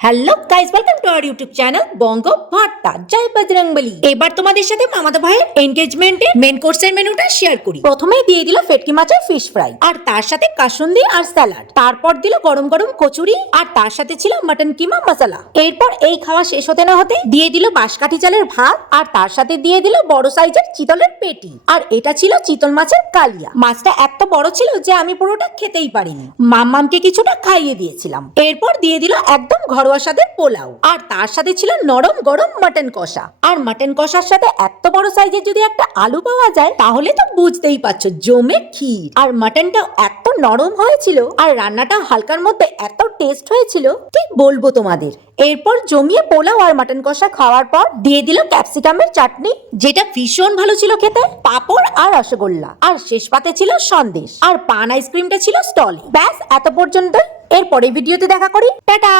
Hello guys, welcome to our YouTube channel Banga Bharta জয় বজরংবলী। এবার তোমাদের সাথে মামাতো ভাইয়ের এনগেজমেন্টের মেন কোর্সের মেনুটা শেয়ার করি। প্রথমেই দিয়ে দিল ভেটকি মাছের ফিশ ফ্রাই, আর তার সাথে কাসুন্দি আর স্যালাড। তারপর দিল গরম গরম কচুরি, আর তার সাথে ছিল মাটন কিমা মশলা। এরপর এই খাওয়া শেষ হতে না হতে দিয়ে দিল বাঁশকাঠি চালের ভাত, আর তার সাথে দিয়ে দিল বড় সাইজের চিতলের পেটি। আর এটা ছিল চিতল মাছের কালিয়া। মাছটা এত বড় ছিল যে আমি পুরোটা খেতেই পারিনি, মাম্মামকে কিছুটা খাইয়ে দিয়েছিলাম। এরপর দিয়ে দিল একদম ঘরোয়া স্বাদের পোলাও, আর তার সাথে ছিল নরম গরম মাটন কষা। আর মাটন কষার সাথে এত বড় সাইজের যদি একটা আলু পাওয়া যায় তাহলে তো বুঝতেই পারছো জমে ক্ষীর। আর মাটনটাও এত নরম হয়েছিল, আর রান্নাটা হালকার মধ্যে এত টেস্ট হয়েছিল কি বলবো তোমাদের। এরপর জমিয়ে পোলাও আর মাটন কষা খাওয়ার পর দিয়ে দিল ক্যাপসিকামের চাটনি, যেটা ভীষণ ভালো ছিল খেতে, পাঁপড় আর রসগোল্লা, আর শেষ পাতে ছিল সন্দেশ, আর পান আইসক্রিমটা ছিল স্টলে। ব্যাস এত পর্যন্ত। এরপরে ভিডিওতে দেখা করি, টাটা।